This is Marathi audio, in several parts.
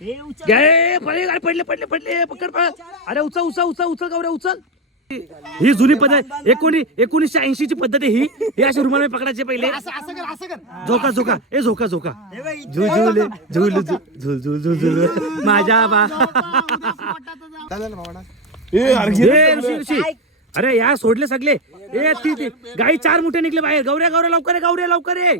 गे पडले गाडी पडले पडले पडले पकड पकड अरे उचल उचल उचल उचल गौऱ्या उचल. ही जुनी पद्धत एकोणी एकोणीसशे ऐंशी ची पद्धत आहे ही. हे अशा रुमाला पकडायचे पहिले. झोका झोका. ए झोका झोका. झुल झुल झुल झुल झुल झुल माझ्या बा ए, ऋषी, ऋषी. अरे या सोडले सगळे. ए ती ती. गाई चार मुठे निघले बाहेर. गौऱ्या गौऱ्या लवकर ये, गौऱ्या लवकर ए.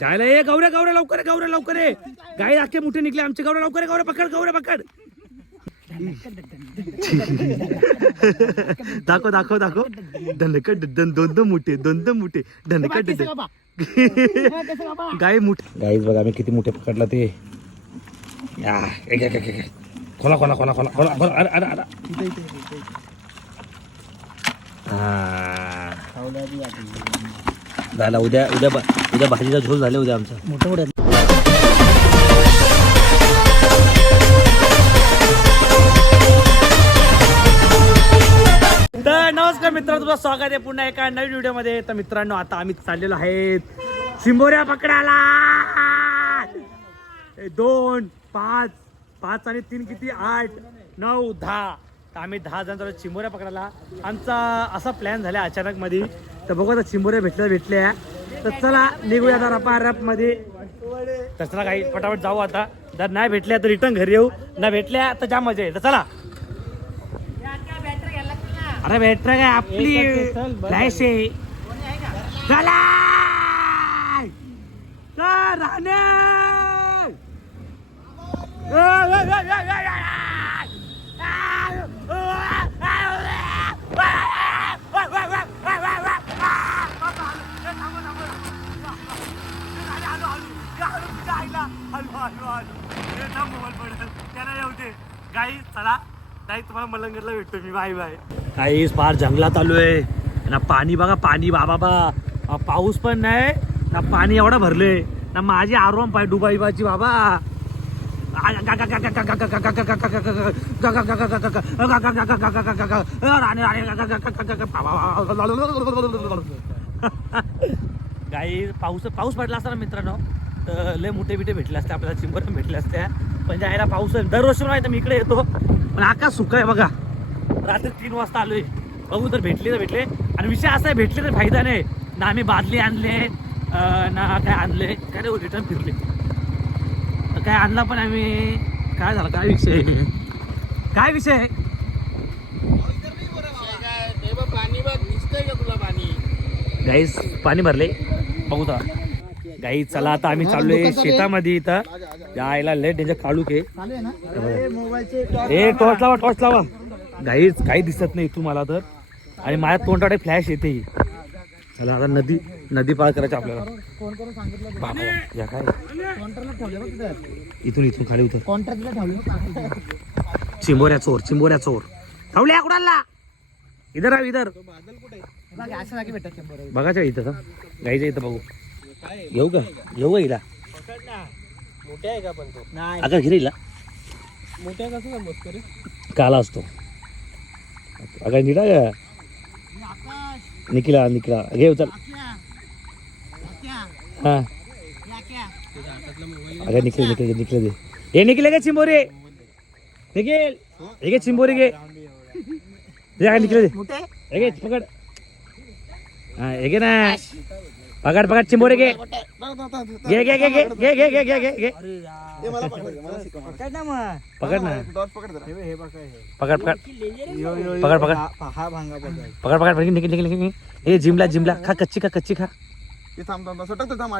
जायला ये गौऱ्या गौऱ्या लवकर ये, गौऱ्या लवकर ये. गाई अख्खे मुठे निघले आमचे गौऱ्या लवकर गौऱ्या पकड गौऱ्या पकड. दाखव दाखव दाखव. धनकट दन दोन दोन मुठे दोन दोन मुठे. धनकट गाय मुठे. गाईच बघा आम्ही किती मुठे पकडला ते. खोला खोला खोला खोला खोला खोला. अरे अरे अरे. हा. झाला. उद्या उद्या ब- उद्या भाजीचा झोल झाले उद्या आमचा. मोठं मोठं तर नमस्कार मित्रांनो तुमचं स्वागत आहे पुन्हा एका नवीन व्हिडिओमध्ये. तर मित्रांनो आता आम्ही चाललेलो आहेत चिंबोऱ्या पकडायला. ए, दोन पाच. पाच आणि तीन किती? आठ नऊ दहा. तर आम्ही दहा जण चालू चिंबोऱ्या पकडायला आमचा असा प्लॅन झाला अचानक मध्ये तर बघू आता चिंबोऱ्या भेटल्या भेटल्या तर चला निघूया आता रपा रपमध्ये तर चला काही पटापट जाऊ आता जर नाही भेटल्या तर रिटर्न घरी येऊ ना भेटल्या तर जाम मजा आहे तर चला अरे बॅटरी काय आपली फ्लॅश आहे चला चल, राणे! ना मोबाईल पडेल त्याला येऊ दे गाई चला नाही तुम्हाला मलंगरला भेटतो मी बाय बाय काही फार जंगलात आलोय ना पाणी बघा पाणी बाबा बा पाऊस पण नाही ना पाणी एवढं भरले ना माझी आरोम पाय डुबाईबाची बाबा काही पाऊस पाऊस पडला असता ना मित्रांनो तर लय मोठे बिठे भेटले असते आपल्याला चिंबर भेटले असत्या पण जायला पाऊस आहे. दरवर्षी माहिती मी इकडे येतो. पण आकाश सुका आहे बघा. रात्री तीन वाजता आलोय. बघू तर भेटले तर भेटले. आणि विषय असा आहे भेटले तर फायदा नाही. ना आम्ही बादली आणले ना काय आणले. काय रिटर्न फिरले. तर काय आणला पण आम्ही काय झालं काय विषय? काय विषय? गाईस पाणी भरले. बघू तर. गाई चला आता आम्ही चाललोय शेतामध्ये इथं. यायला लेट त्यांच्या काळूक आहे. ए टॉर्च लावा. टॉर्च लावा गाईच काही दिसत नाही इथून मला तर. आणि माझ्या तोंडाकडे फ्लॅश येते चला आता नदी नदी पार करायची आपल्याला. काय? इथून इथून खाली उतर. चिंबोऱ्या चोर चिंबोऱ्या चोर. थांबल्या कुणाला इधर आव इधर. बघायचं इथं का? गाईच्या इथं बघू. येऊ का? का हिला मोठे आहे का पण तो? नाही. रे हिला मोठ्या कसं जमत रे? काला असतो. अगं निडा का निकला निकला घे उचल. हा. अगं निकले निकले निकले दे हे निकले का चिंबोरे. निकेल हे घे चिंबोरी घे. अगं निकले दे हे घे पकड. हा हे घे ना. पकड पकड चिंबोरे घे घे घे घे घे घे घे घे घे घे घे पकड ना हे बघा हे पकड पकड। यो, यो, यो. पकड, पकड. हा- हा भांगा बघा. पकड पकड पकड निकल निकल निकल ए जिमला जिमला. खा कच्ची खा कच्ची खा.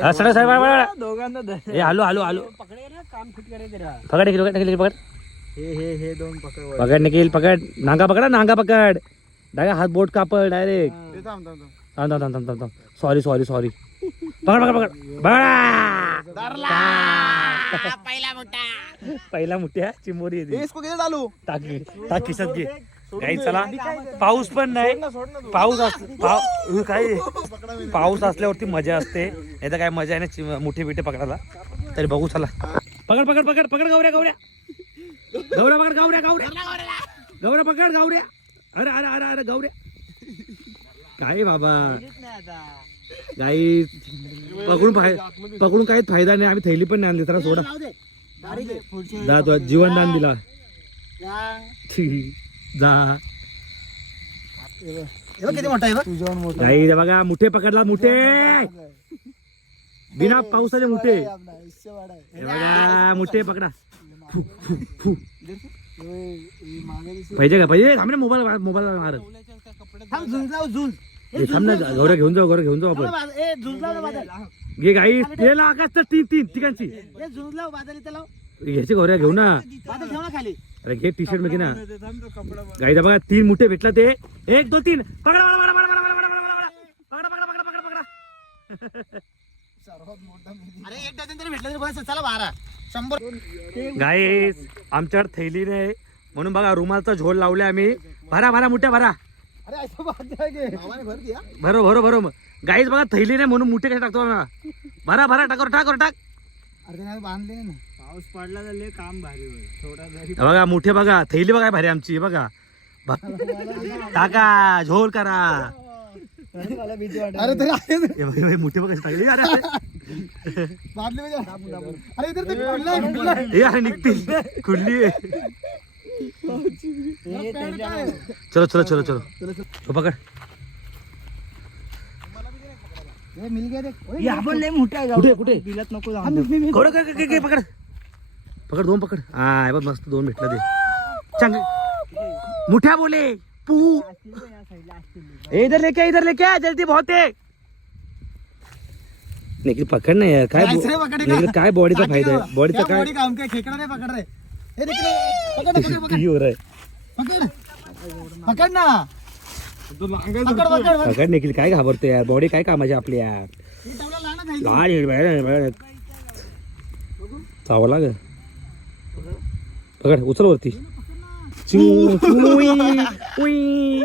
हा, सगळं साहेब बळा, बळा. दोघांना धर. ए आलो आलो आलो. पकडायला काम फिट करायचं रे हा. पकड निकल पकड निकल पकड. हे हे हे दोन पकड वर. पकड निकल पकड. नांगा पकडा नांगा पकड. डागा हात बोट कापड डायरेक्ट. हा. थांब थांब थांब थांब थांब सॉरी सॉरी सॉरी पकड पकड पकड. बळा! पहिला मोठ्या चिंबोरी येते टाक टाक खिशात घे काही चला. पाऊस पण नाही. पाऊस हे काय? पाऊस असल्यावरती मजा असते. नाही तर काय मजा आहे ना चिम- मोठे बिठे पकडायला. तरी बघू चला. पकड पकड पकड पकड गौऱ्या गौऱ्या. गौऱ्या पकड गौऱ्या गौऱ्या. गौऱ्या पकड गौऱ्या. अरे अरे अरे अरे गौऱ्या. काय बाबा? गाई पकडून फाय पकडून काहीच फायदा नाही. आम्ही थैली पण नाही आणली. त्याला सोडा. जाऊ दे. बारीक आहे. पुढची जा तो जीवनदान दिला. जा. जा. हे बघ. किती मोठा आहे बघ. तुझ्यावर मोठा. गाई बघा मुठे पकडला मुठे. बिना पावसाचे मुठे. आपला हिस्सेवाड आहे. बघा मुठे पकडा. हे- हे मागे. पाहिजे का? पाहिजे? थांब ना मोबाईल मोबाईल मारत. थांब, झुंज लाव, झुंज. हे थांब ना गौऱ्या घेऊन जाऊ गौऱ्या घेऊन जाऊ आपण. ए, बादल. घे गाई तेल आकाश तीन तीन ठिकाणची. ए, झुंज लाव, बादल इथं लाव. घ्यायची गौऱ्या घेऊ ना. बादल ठेव ना खाली. अरे घे टी शर्टमध्ये ना गाई बघा तीन मुठे भेटला ते. एक दोन तीन. पकडा पकडा पकडा पकडा पकडा पकडा पकडा पकडा. पकडा पकडा पकडा अरे एक डझन तरी भेटलं तरी बस चला बारा. शंभर. गाई आमच्याकडे थैली नाही म्हणून बघा रुमालचा झोल लावले आम्ही. भरा भरा मुठ्या भरा. अरे ऐसा बात आहे की? भावाने भर दिया. भरो भरो भरो गाईच बघा थैली नाही म्हणून मुठे कसे टाकतो आम्ही. भरा भरा टाकर टाकर टाक अरे ते नाही बांधले ना पाऊस पडला तर लय काम भारी होईल थोडा जरी हे बघा मुठे बघा थैली बघा भारी आमची हे बघा टाका झोल करा अरे तरी आहे ते. हे बघ, हे बघ, मुठे बघा टाकले अरे, अरे. बांधले म्हणजे. अरे इधर ते खुललंय, खुललंय. हे अरे निघतील खुल्ली आहे. चलो चलो चलो चलो। हो, पकड। हे मिल गया देख. आपण लय मोठे आहे कुठे कुठे बिलत नको गौरव, ग- ग- ग- ग- पकड। पकड दोन पकड। हा बघ मस्त दोन भेटलं ते चांग। मुठ्या बोले पू। इधर लेके इधर लेके आ, जल्दी बहुत है पकड ना यार काय जायचं रे बो- पकडे का? काय बॉडीचा फ़ायदा आहे बॉडीचा काय बॉडी काम काय खेकडा नाही पकड रे। पकड पकड पकड. किती रहा पकड. पकड ना. पकड पकड पकड. पकड निखिल काय घाबरतो यार? बॉडी काय कामाची आपली यार? हे आहे. लहान बाहेर बाहेर. चावला ग. पकड उचल वरती. चू, उई, उई.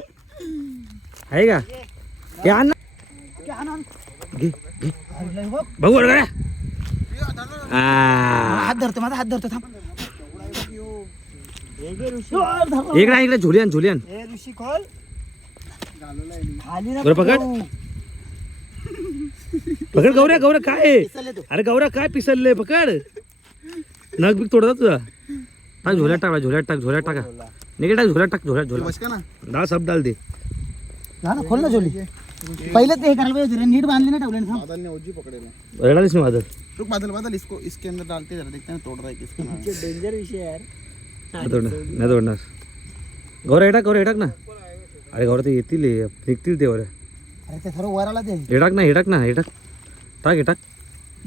आहे का? हे आण ना. घे घे. बघ. बघू बरं का? आ, हात धरतो माझा हात धरतो थांब. इकडे झुलियन झुलियन। ऋषी खोल। खाली ना बरं पकड. पकड गौऱ्या गौऱ्या काय? पिसले. अरे गौऱ्या काय पिसलले पकड? नग बिग तोडता तुझा. टाक झोल्यात टाक झोल्यात टाक झोल्यात टाका. निघे टाक झोल्यात टाक झोल्यात झोल्यात. डाळ सब डाल दे. हा ना खोल ना जोली पहिले ते हे करायला पाहिजे नीट बांधली ना ठेवले थांब. बादल ने ओजी पकड़े ना. रडालीस मी माझं रुक बादल बादल इसको इसके अंदर डालते जरा देखते हैं तोड़ रहा है किसका. डेंजर विषय यार. नाही तोडणार नाही तोडणार. गौऱ्या हे टाक गौऱ्या हे टाक ना. अरे गौऱ्या ते येतील हे, निघतील ते गौऱ्या अरे ते सर्व वर ते हे टाक ना हे टाक ना हे टाक टाक हे टाक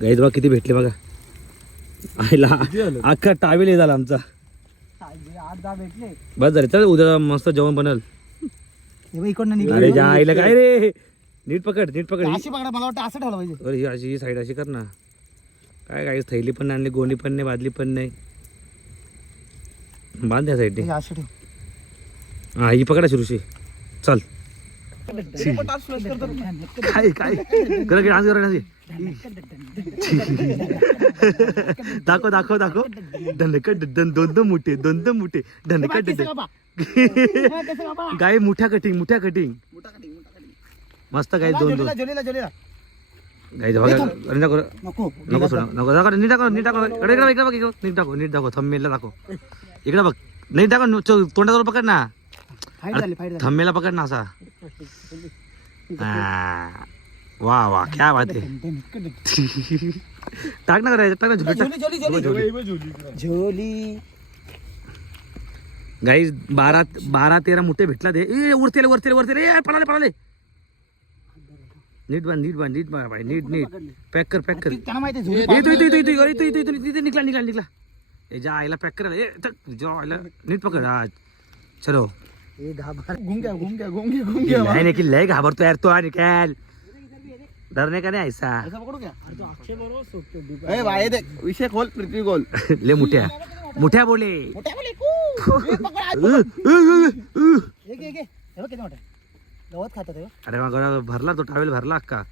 गाईत बघा किती भेटले बघा. आईला अख्खा टावेल हे झाला आमचा. आठ दहा भेटले. बस झाले चल उद्या मस्त जेवण बनल. हे बघ इकडनं निघले अरे जा आईला काय रे? नीट पकड नीट पकड. अशी पकडा मला वाटतं असं ठेवलं पाहिजे. ही अशी ही साईड अशी कर ना. काय काय थैली पण नाही आणली गोणी पण नाही बादली पण नाही. बांध्या साईडने हा ही पकडा शिरुशी. चल. काय काय? करा डान्स करा डान्स दाखव दाखव दाखव. धनकट दोन दोन मोठे दोन दोन मोठे. धनकट गाय मोठ्या कटिंग मोठ्या कटिंग मस्त गाय दोन दोन. गाय नको. नको नको. नीट टाको नीट टाको नीट टाको नीट टाको थंबेलला दाखव. इकडे बघ. नीट दाखव नु- चल, तोंडाजवळ पकड ना. थंबेला पकड ना असा. वा वा क्या बात आहे. टाक ना करायचं टाक ना झुली टाक. जोली जोली जोली झोली. गाई बारा बारा तेरा मुठे भेटला ते. ए वरतेले वरतेले वरतेले ए पळाले पळाले. नीट बांध नीट बांध नीट बांध. नीट नीट. पॅक कर पॅक कर. निघला निघला निघला ए जा आईला पॅक कर. ए टक, जा आईला नीट पकड. हा चलो. हे घाबर. घूम गया घूम गया घूम गया घूम गया नाही नाही लय घाबरतो यार तो आणि काय डरने का नाही ऐसा ऐसा पकडू क्या? अरे तो अक्षय ए भाई देख विषय खोल पृथ्वी गोल ले मुठ्या. मुठ्या बोले. मोठ्या बोले गवत खातात अरे मग भरला तो टावेल भरला अक्का.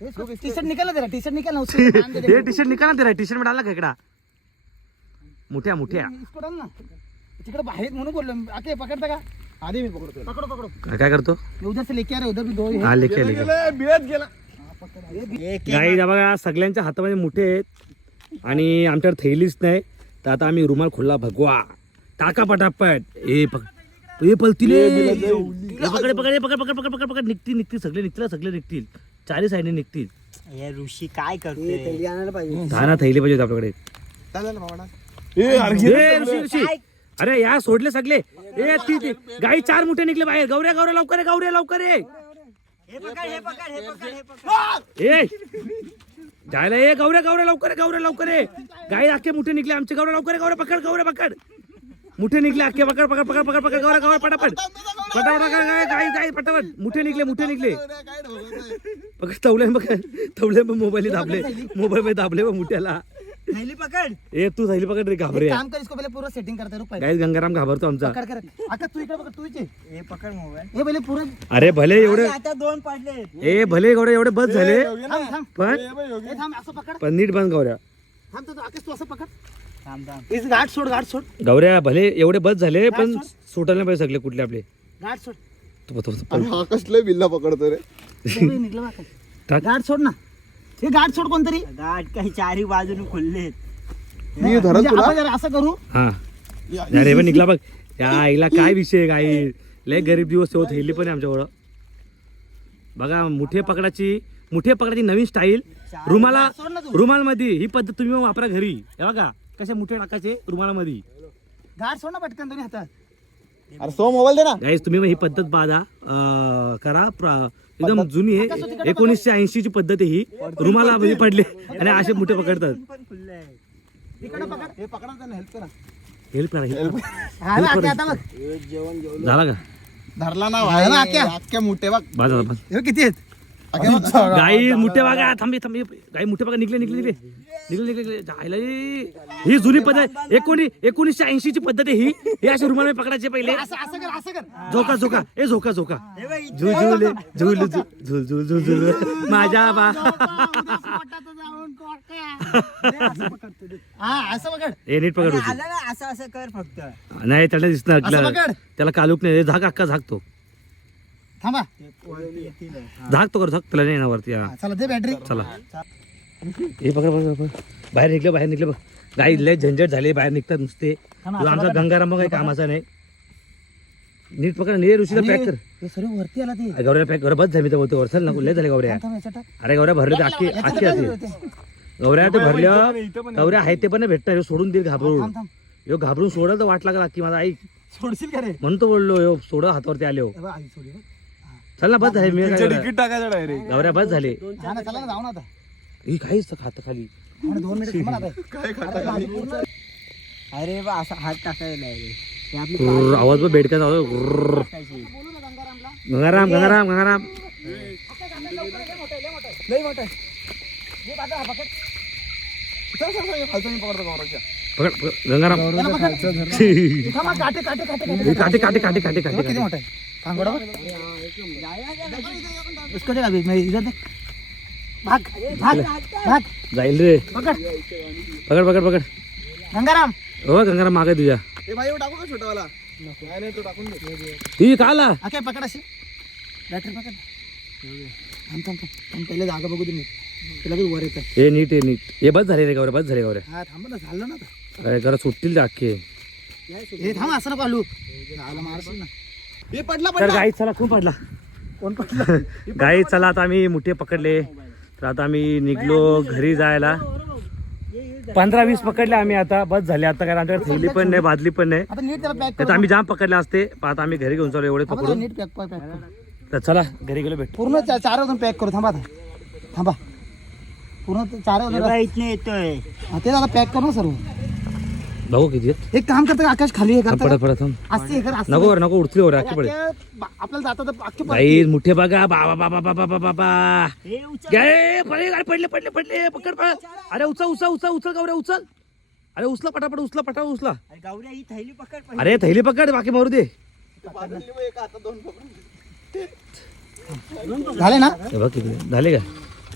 टी शर्ट निकाल तेरा टी शर्ट निकाल उसको ये टी शर्ट निकाल तेरा टी शर्ट में डालना खेकडा मुठ्या मुठ्या. इसको डाल ना. तिकडे बाहेर म्हणून बोललो. मी. आके पकडता का? आधी मी पकडतो पकडो पकडो. काय काय करतो? ये उधर से लेके आ रहे उधर भी दो है लेके लेके बिळत गेला गाई बघा सगळ्यांच्या हातामध्ये मोठे आहेत. आणि आमच्याकडे थैलीच नाही. तर आता आम्ही रुमाल खोलला भगवा. टाका पटापट. ए पक ए पलतीले. ए, पकड पकड ए, पकड पकड पकड पकड पकड. निघतील निघतील सगळे निघतील सगळे निघतील. चारी साईडने निघतील. हे ऋषी काय करते आणायला पाहिजे. दहा ना थैली पाहिजे होते आपल्याकडे. चालेल ना. ए, ऋषी, ऋषी. अरे या सोडले सगळे. ए ती ती. गाई चार मोठे निघले बाहेर. गौऱ्या गौऱ्या लवकर ये गौऱ्या लवकर ये. हे पकड हे पकड हे पकड हे पकड. ए. जायला ए गौऱ्या गौऱ्या लवकर ये गौऱ्या लवकर ये. गाई अख्खे मोठे निघले. आमचे गौऱ्या लवकर ये गौऱ्या पकड गौऱ्या पकड. मोठे निघले अख्खे पकड पकड पकड पकड पकड गौऱ्या गौऱ्या पटापट. पटापट पकड गाय गाई गाई पटापट. मोठे निघले मोठे निघले. पकड तवले पकड. तवले मोबाईल दाबले. मोबाईल मध्ये दाबले बघ मोठ्याला. थैली पकड. ए तू झाली पकड रे घाबरे. काम कर इसको पहले पूरा सेटिंग करते रुक पहले गाईस गंगाराम घाबरतो आमचा. पकड कर तू इकडे पकड तू इथे. हे पकड मोबाईल. हे पहिले पूरा अरे भले एवढे आता दोन पडले. ए भले एवढे एवढे बस झाले. थांब थांब. पण थांब असं पकड. पण नीट बंद गौऱ्या. थांब तू आकाश तू असं पकड. थांब थांब. इस गाठ सोड गाठ सोड. गौऱ्या भले एवढे बस झाले पण सोडायला नाही पाहिजे सगळे कुठले आपले. गाठ सोड. तू- हा कसलं बिल्ला पकडतो रे? निघलं आकाश. गाठ सोड ना. हे गाठ सोड कोणतरी. गाठ काही चारी बाजूने मी धरत म्हणजे तुला? आपण जरा असं करू. हा. अरे पण निघला बघ. या आईला काय विषय काही लय गरीब दिवस होत हेली पण आहे आमच्याकडं बघा मुठे पकडाची मुठे पकडाची नवीन स्टाईल रुमाला सोड ना तू. रुमाल मध्ये ही पद्धत तुम्ही वापरा घरी. हे बघा कसे मुठे टाकायचे रुमालामध्ये. गाठ सोड ना पटकन दोन्ही हातात. अरे सो मोबाईल दे ना. गाईस तुम्ही मग ही पद्धत बाधा अं, करा. प्रा- एकदम जुनी आहे. एकोणीसशे ऐंशी ची पद्धत आहे ही. रुमाला मध्ये पडले आणि असे मुठे पकडतात. हे पकडा त्यांना हेल्प करा. हेल्प करा help. हा बघ. झाला का? धरला ना हा ना, आक्या. अख्ख्या मोठे बघ. बस झाला. हे किती आहेत? गाई मुठे बघा थांबे थांबे. गाई मुठे बघा निघले निघले निघले. निघले निघले जायला. ही जुनी पद्धत एकोणी एकोणीसशे ऐंशी ची पद्धत आहे ही. हे असे रुमाल पकडायचे पहिले. झोका झोका. ए झोका झोका. झुलझुले झुल झुल झुल झुल झुल माझ्या बा ए नीट पकड असं असं कर फक्त. नाही त्याला दिसणार. त्याला कालूक नाही. झाक अक्का झाकतो थांबा. झाकतो कर झाक. त्याला नाही ना वरती. चला दे बॅटरी चला. हे पकड पकड पकड. बाहेर निघलं बाहेर निघलं बघ. गाई लय झंझट झाले बाहेर निघतात नुसते. तुला आमचा गंगाराम काही कामाचा नाही. नीट पकड ने ऋषीला पॅक कर. सर्व वरती आला ते. गौऱ्या पॅक कर. बस झाली मी तर बोलतो वरसाल नको लय झाले गौऱ्या. अरे गौऱ्या भरले अख्खी अख्खी असते गौऱ्या ते भरल्या गौऱ्या आहेत ते पण भेटणार. सोडून देईल घाबरून. ह्यो घाबरून सोडायला तर वाट लागला अख्खी माझा ऐक सोडशील का रे? म्हणून तो बोललो ह्यो सोडा हातावरती आले. हो बघ, आई सोडी बघ. चल ना बस झाले मी गौऱ्या बस झाले. ना चला ना जाऊ ना आता. ही काहीच खात खाली. आणि दोन मिनिट थांबा ना आता. काय खाता अरे बा असा हात टाकायला आहे रे. ते आपली गुर्र, आवाज बघ बेडकाचा आवाज गुर्र. टाकायची. गंगाराम गंगाराम गंगाराम. लई मोठं आहे. हे बाजूला हा पकड. खालचं मी पकडतो गौरवच्या पकड पकड, गंगाराम. त्याला पकड. हे थांबा, काटे काटे काटे काटे काटे काटे. काटे काटे काटे किती मोठं आहे. कांगोडा बघ. उसको दे अभी मैं इधर देख भाग भाग भाग. जाईल रे. पकड. पकड पकड पकड. गंगाराम. हो गंगाराम मागे तुझ्या. भाई टाकू का छोटावाला? नाही नाही तो टाकून दे. का आला? ओके पकड अशी. बॅटरी पकड. थांब थांब थांब. थांब पहिले जागा बघू तुला वर हे नीट हे नीट. हे बस झाले रे गौऱ्या बस झाले हा थांब ना झालं ना. अरे जरा सुटतील अख्खे हे थांब असं नको आलू मारशील ना. हे पडला गाई चला खूप पडला. कोण पकडलं गाई चला आता आम्ही मुठे पकडले. तर आता आम्ही निघलो घरी जायला. पंधरा वीस पकडले आम्ही आता. बस झाले आता कारण आमच्याकडे थैली पण नाही बादली पण नाही. आता नीट त्याला पॅक तर आम्ही जाम पकडले असते. पण आता आम्ही घरी घेऊन चालू एवढे पकडून. तर चला घरी गेलो भेट. पूर्ण चार वाजून पॅक करू. थांबा आता. थांबा. पूर्ण चार वाजून येतोय. ते आता पॅक कर ना सर्व. भाऊ किती आहेत? एक काम करतं का, आकाश खाली हे थांब, करतं पडत पडत थांब. का? असते हे कर असते नको वर नको उडतील वर अख्खे पडेल बा- आपल्याला जाता तर अख्खे पडते. गाई मुठे बघा बाबा बाबा बाबा बाबा बाबा हे उचल. गे पडले पडले पडले पडले पकड पकड. अरे उचल उचल उचल उचल गौऱ्या उचल. अरे उचला पटापट उचला पटापट उचला. अरे ही थैली पकड पहिले. अरे थैली पकड बाकी मारू दे. झाले ना? हे बघ किती झाले का?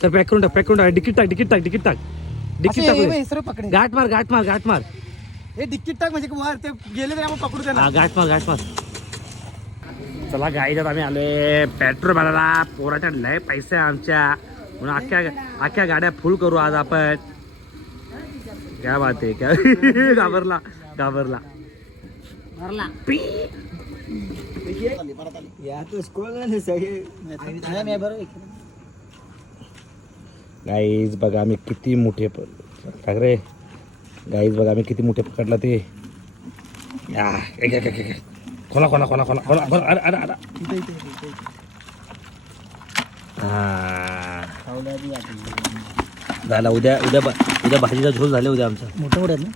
तर पॅक करून टाक पॅक करून टाक. तिकीट टाक तिकीट टाक तिकीट टाक. असे टाक हे- रे. सर्व पकडे. गाठ मार गाठ मार गाठ मार. हे डिक्कीट टाक म्हणजे वर ते गेले तरी आपण पकडू त्याला गाठ मार गाठ मार. चला गाईच्यात आम्ही आलोय पेट्रोल भरायला. पोराच्या लय पैसे आमच्या. म्हणून अख्ख्या अख्ख्या गाड्या फुल करू आज आपण. काय बात आहे काय घाबरला घाबरला. या तो स्कूल मध्ये सगळे नाही बरोबर गाईज बघा आम्ही किती मोठे ठाकरे गाईज बघा आम्ही किती मोठे पकडला ते. या. खोला खोला खोला खोला खोला खोला अरे अरे अरे. हा. झाला उद्या उद्या उद्या भाजीचा झोल झाले उद्या आमचा. मोठं मोठं आहेत ना.